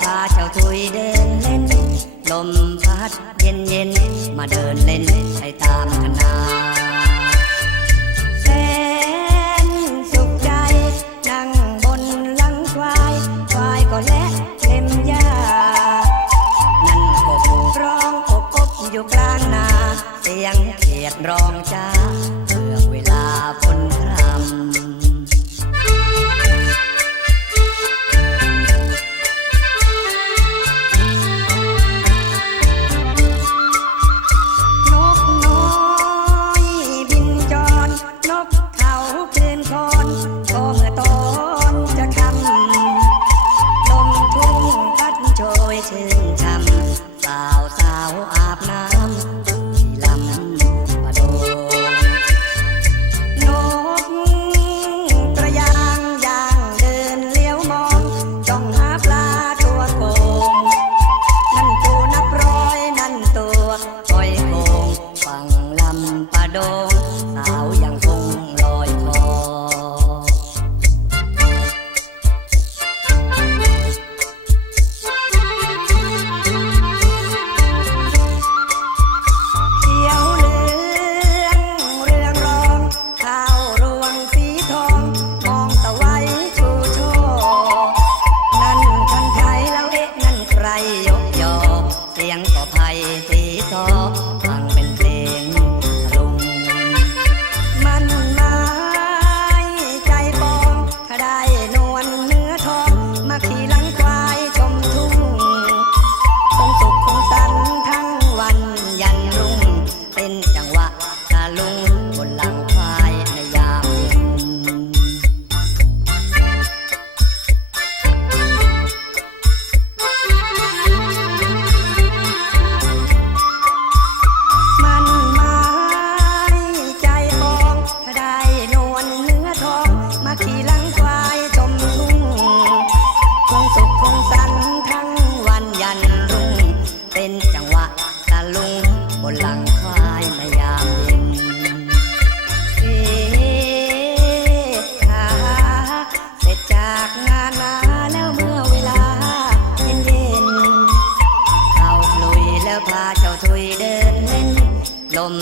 พาเจ้าทุยเดินเล่น ลมพัดเย็นเย็นมาเดินเล่นให้ตามคันนาแสนสุขใจนั่งบนหลังควายควายก็และเล็มหญ้านั่นกบร้องกบกบอยู่กลางนา เสียงเขียดร้องจ้าเมื่อเวลาฝนพรำ วะตะลุงบนหลังควายมายามเย็นเอ๊ะเสร็จจากงานมาแล้วเมื่อเวลาเย็นเย็นเอาลุยแล้วพาเจ้าถุยเดินเล่นลม